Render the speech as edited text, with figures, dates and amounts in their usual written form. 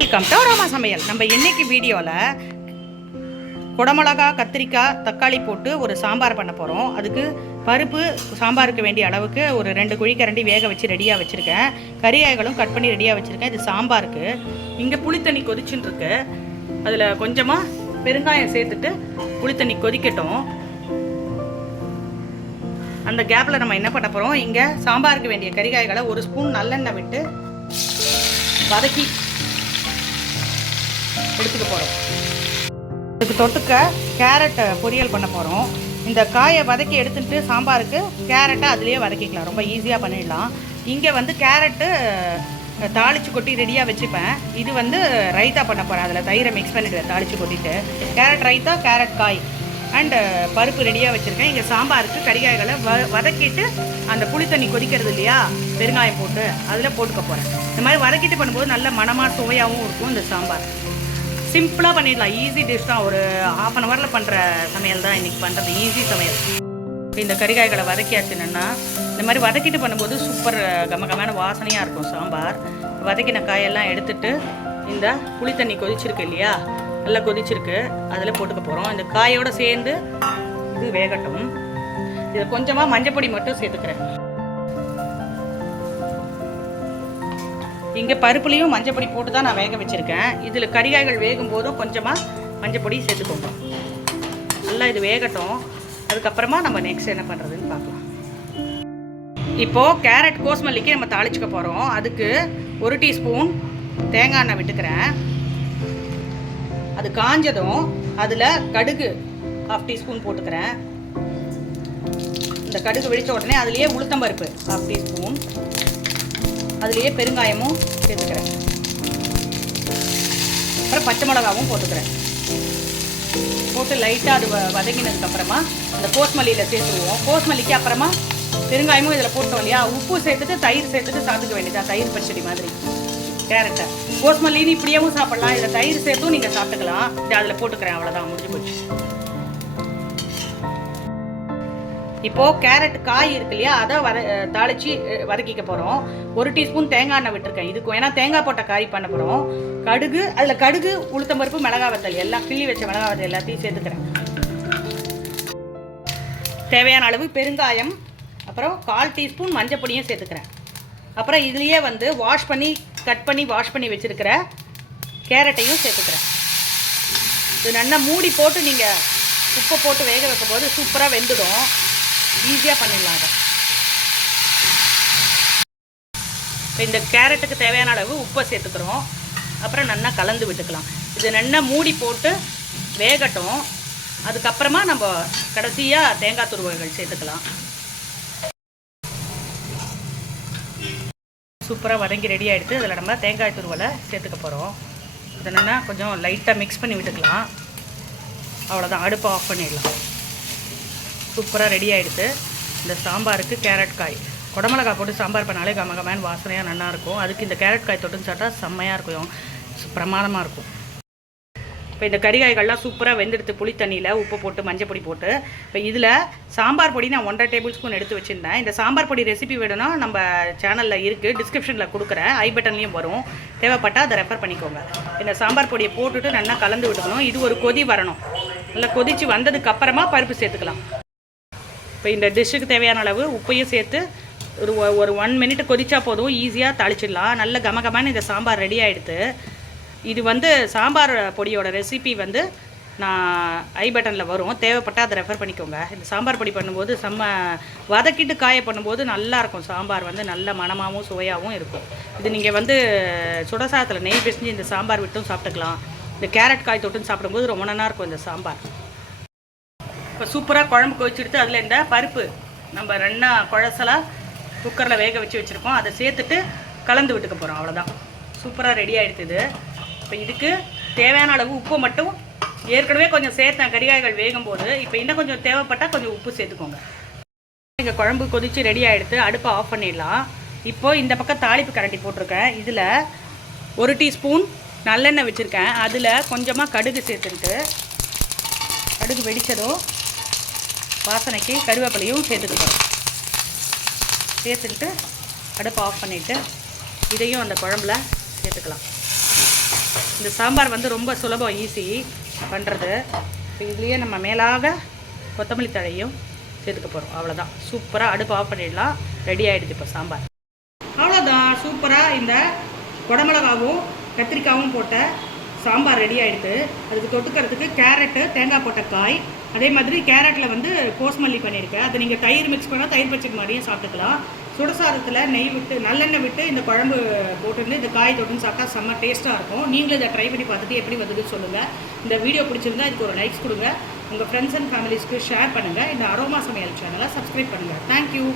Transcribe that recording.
Welcome to Rama சமையல். நம்ம இன்னைக்கு வீடியோவில் குடமிளகா, கத்திரிக்காய், தக்காளி போட்டு ஒரு சாம்பார் பண்ண போகிறோம். அதுக்கு பருப்பு சாம்பாருக்கு வேண்டிய அளவுக்கு ஒரு 2 குழிக்கரண்டி வேக வச்சு ரெடியாக வச்சுருக்கேன். கறிகாய்களும் கட் பண்ணி ரெடியாக வச்சுருக்கேன். இது சாம்பாருக்கு. இங்கே புளித்தண்ணி கொதிச்சுன்னு இருக்கு. அதில் கொஞ்சமாக பெருங்காயம் சேர்த்துட்டு புளித்தண்ணி கொதிக்கட்டும். அந்த கேப்பில் நம்ம என்ன பண்ண போகிறோம், இங்கே சாம்பாருக்கு வேண்டிய கறிகாய்களை 1 ஸ்பூன் நல்லெண்ணெய் விட்டு வதக்கி எடுத்துக்க போகிறோம். இதுக்கு தொட்டுக்க கேரட் பொரியல் பண்ண போகிறோம். இந்த காயை வதக்கி எடுத்துட்டு சாம்பாருக்கு கேரட்டை அதுலேயே வதக்கிக்கலாம். ரொம்ப ஈஸியாக பண்ணிடலாம். இங்கே கேரட்டு தாளித்து கொட்டி ரெடியாக வச்சுப்பேன். இது ரைத்தா பண்ண போகிறேன். அதில் தயிரை மிக்ஸ் பண்ணிவிடுவேன் தாளித்து கொட்டிட்டு. கேரட் ரைத்தா, கேரட் காய் அண்டு பருப்பு ரெடியாக வச்சுருக்கேன். இங்கே சாம்பாருக்கு கறிகாய்களை வதக்கிட்டு அந்த புளித்தண்ணி கொதிக்கிறது இல்லையா, பெருங்காயம் போட்டு அதில் போட்டுக்க போகிறேன். இந்த மாதிரி வதக்கிட்டு பண்ணும்போது நல்ல மனமாக சுவையாகவும் இருக்கும் இந்த சாம்பார். சிம்பிளாக பண்ணிடலாம். ஈஸி டிஷ் தான். ஒரு 1/2 அன் ஹவரில் பண்ணுற சமையல் தான் இன்றைக்கி பண்ணுறது. ஈஸி சமையல். இந்த கறிகாய்களை வதக்கியாச்சுன்னா இந்த மாதிரி வதக்கிட்டு பண்ணும்போது சூப்பர் கமகமான வாசனையாக இருக்கும் சாம்பார். வதக்கின காயெல்லாம் எடுத்துட்டு இந்த புளித்தண்ணி கொதிச்சிருக்கு இல்லையா, நல்லா கொதிச்சிருக்கு, அதில் போட்டுக்க போகிறோம். இந்த காயோடு சேர்ந்து இது வேகட்டும். இதில் கொஞ்சமாக மஞ்சப்பொடி மட்டும் சேர்த்துக்கிறேன். இங்கே பருப்புலேயும் மஞ்சப்பொடி போட்டு தான் நான் வேக வச்சுருக்கேன். இதில் கறிகாய்கள் வேகும் போதும் கொஞ்சமாக மஞ்சப்பொடி சேர்த்துக்கோங்க. நல்லா இது வேகட்டும். அதுக்கப்புறமா நம்ம நெக்ஸ்ட் என்ன பண்ணுறதுன்னு பார்க்கலாம். இப்போது கேரட் கோஸ்மல்லிக்கு நம்ம தாளிச்சுக்க போகிறோம். அதுக்கு 1 டீஸ்பூன் தேங்காய் எண்ணெய் விட்டுக்கிறேன். அது காஞ்சதும் அதில் கடுகு 1/2 டீஸ்பூன் போட்டுக்கிறேன். இந்த கடுகு வெடித்த உடனே அதுலேயே உளுத்தம்பருப்பு 1/2 டீஸ்பூன், அதுலேயே பெருங்காயமும் சேர்த்துக்கிறேன். அப்புறம் பச்சை மிளகாவும் போட்டுக்கிறேன். போட்டு லைட்டாக அது வதங்கினதுக்கப்புறமா அந்த கோஸ்மல்லியில் சேர்த்துருவோம். கோஸ்மல்லிக்கு அப்புறமா பெருங்காயமும் இதில் போட்டோம் இல்லையா, உப்பு சேர்த்துட்டு தயிர் சேர்த்துட்டு சாப்பிட்டுக்க வேண்டியதா. தயிர் பச்சடி மாதிரி கேரட்டை. கோஸ்மல்லின்னு இப்படியேவும் சாப்பிட்லாம், இதில் தயிர் சேர்த்தும் நீங்கள் சாப்பிட்டுக்கலாம். இது அதில் போட்டுக்கிறேன். அவ்வளோதான், முடிஞ்சு போச்சு. இப்போது கேரட் காய் இருக்கு இல்லையா, அதை தாளித்து வதக்கிக்க போகிறோம். 1 டீஸ்பூன் தேங்காய் எண்ணெய் விட்டுருக்கேன். இதுக்கும் ஏன்னா தேங்காய் போட்ட காய் பண்ண போகிறோம். கடுகு, அதில் கடுகு, உளுத்தம்பருப்பு, மிளகாய் வத்தல் எல்லாம் கிள்ளி வச்ச மிளகாய் வத்தல் எல்லாத்தையும் சேர்த்துக்கிறேன். தேவையான அளவு பெருங்காயம், அப்புறம் 1/4 டீஸ்பூன் மஞ்சப்பொடியும் சேர்த்துக்கிறேன். அப்புறம் இதுலேயே கட் பண்ணி வாஷ் பண்ணி வச்சுருக்கிற கேரட்டையும் சேர்த்துக்கிறேன். இது நல்லா மூடி போட்டு நீங்கள் உப்பை போட்டு வேக வைக்கும் போது சூப்பராக வெந்துடும். ஈஸியாக பண்ணிடலாம் அதை. இப்போ இந்த கேரட்டுக்கு தேவையான அளவு உப்பை சேர்த்துக்கிறோம். அப்புறம் நல்லா கலந்து விட்டுக்கலாம். இது நல்லா மூடி போட்டு வேகட்டும். அதுக்கப்புறமா நம்ம கடைசியாக தேங்காய் துருவல்கள் சேர்த்துக்கலாம். சூப்பராக வதங்கி ரெடி ஆகிடுது. அதில் நம்ம தேங்காய் துருவலை சேர்த்துக்க போகிறோம். இதை நல்லா கொஞ்சம் லைட்டாக மிக்ஸ் பண்ணி விட்டுக்கலாம். அவ்வளோதான், அடுப்பை ஆஃப் பண்ணிடலாம். சூப்பராக ரெடி ஆகிடுது. இந்த சாம்பாருக்கு கேரட் காய், குடமிளகா போட்டு சாம்பார் பண்ணாலே கமகமான வாசனையாக நல்லாயிருக்கும். அதுக்கு இந்த கேரட் காய் தொட்டுன்னு சாப்பிட்டா செம்மையாக இருக்கும், பிரமாதமாக இருக்கும். இப்போ இந்த கறிகாய்கள்லாம் சூப்பராக வெந்தெடுத்து புளி தண்ணியில் உப்பு போட்டு மஞ்சப்பொடி போட்டு, இப்போ இதில் சாம்பார் பொடி நான் 1.5 டேபிள் ஸ்பூன் எடுத்து வச்சுருந்தேன். இந்த சாம்பார் பொடி ரெசிபி வேணும்னா நம்ம சேனலில் இருக்குது, டிஸ்கிரிப்ஷனில் கொடுக்குறேன், ஐ பட்டன்லேயும் வரும். தேவைப்பட்டால் அதை ரெஃபர் பண்ணிக்கோங்க. இந்த சாம்பார் பொடியை போட்டுட்டு நல்லா கலந்து விட்டுக்கணும். இது ஒரு கொதி வரணும். நல்லா கொதித்து வந்ததுக்கப்புறமா பருப்பு சேர்த்துக்கலாம். இப்போ இந்த டிஷ்ஷுக்கு தேவையான அளவு உப்பையும் சேர்த்து ஒரு 1 மினிட் கொதிச்சா போதும். ஈஸியாக தாளிச்சிடலாம். நல்ல கமகமான இந்த சாம்பார் ரெடி ஆகிடுது. இது சாம்பார் பொடியோட ரெசிபி நான் ஐ பட்டனில் வரும். தேவைப்பட்டால் அதை ரெஃபர் பண்ணிக்கோங்க. இந்த சாம்பார் பொடி பண்ணும்போது வதக்கிட்டு காய பண்ணும்போது நல்லாயிருக்கும். சாம்பார் நல்ல மணமாகவும் சுவையாகவும் இருக்கும். இது நீங்கள் சுடசாதத்தில் நெய் பிசைஞ்சு இந்த சாம்பார் விட்டும் சாப்பிட்டுக்கலாம். இந்த கேரட் காய் தொட்டுன்னு சாப்பிடும்போது ரொம்ப நல்லா இருக்கும் இந்த சாம்பார். இப்போ சூப்பராக குழம்பு கொதிச்சுடுத்து அதில் இந்த பருப்பு நம்ம 2 குழசலாக குக்கரில் வேக வச்சுருக்கோம். அதை சேர்த்துட்டு கலந்து விட்டுக்க போகிறோம். அவ்வளோதான், சூப்பராக ரெடி ஆகிடுது. இப்போ இதுக்கு தேவையான அளவு உப்பு மட்டும் ஏற்கனவே கொஞ்சம் சேர்த்தேன் கறிகாய்கள் வேகும்போது. இப்போ இன்னும் கொஞ்சம் தேவைப்பட்டால் கொஞ்சம் உப்பு சேர்த்துக்கோங்க. இங்கே குழம்பு கொதித்து ரெடி ஆகிடுது. அடுப்பை ஆஃப் பண்ணிடலாம். இப்போது இந்த பக்கம் தாளிப்பு கரண்டி போட்டிருக்கேன். இதில் 1 டீஸ்பூன் நல்லெண்ணெய் வச்சுருக்கேன். அதில் கொஞ்சமாக கடுகு சேர்த்துட்டு, கடுகு வெடித்ததும் வாசனைக்கு கருவேப்பிலையும் சேர்த்துக்கிட்டோம். சேர்த்துக்கிட்டு அடுப்பை ஆஃப் பண்ணிவிட்டு இதையும் அந்த குழம்புல சேர்த்துக்கலாம். இந்த சாம்பார் வந்து ரொம்ப சுலபம், ஈஸி பண்ணுறது. இப்போ இதுலேயே நம்ம மேலாக கொத்தமல்லி தழையும் சேர்த்துக்க போகிறோம். அவ்வளோதான், சூப்பராக அடுப்பு ஆஃப் பண்ணிடலாம். ரெடி ஆகிடுது இப்போ சாம்பார். அவ்வளோதான், சூப்பராக இந்த குடமிளகாவும் கத்திரிக்காயும் போட்ட சாம்பார் ரெடி ஆகிடுது. அதுக்கு தொட்டுக்கிறதுக்கு கேரட்டு, தேங்காய் போட்ட காய், அதே மாதிரி கேரட்டில் வந்து கோஸ்மல்லி பண்ணியிருக்கேன். அதை நீங்கள் தயிர் மிக்ஸ் பண்ணால் தயிர் பச்சடி மாதிரியும் சாப்பிட்டுக்கலாம். சுடசாதத்தில் நெய் விட்டு நல்லெண்ணெய் விட்டு இந்த குழம்பு போட்டுருந்து இந்த காய் தொட்டுன்னு சாப்பிட்டா செம்ம டேஸ்ட்டாக இருக்கும். நீங்களும் இதை ட்ரை பண்ணி பார்த்துட்டு எப்படி வந்ததுன்னு சொல்லுங்கள். இந்த வீடியோ பிடிச்சிருந்தா இதுக்கு ஒரு லைக்ஸ் கொடுங்க. உங்கள் ஃப்ரெண்ட்ஸ் அண்ட் ஃபேமிலிஸ்க்கு ஷேர் பண்ணுங்கள். இந்த அரோமா சமையல் சேனலை சப்ஸ்கிரைப் பண்ணுங்கள். தேங்க்யூ.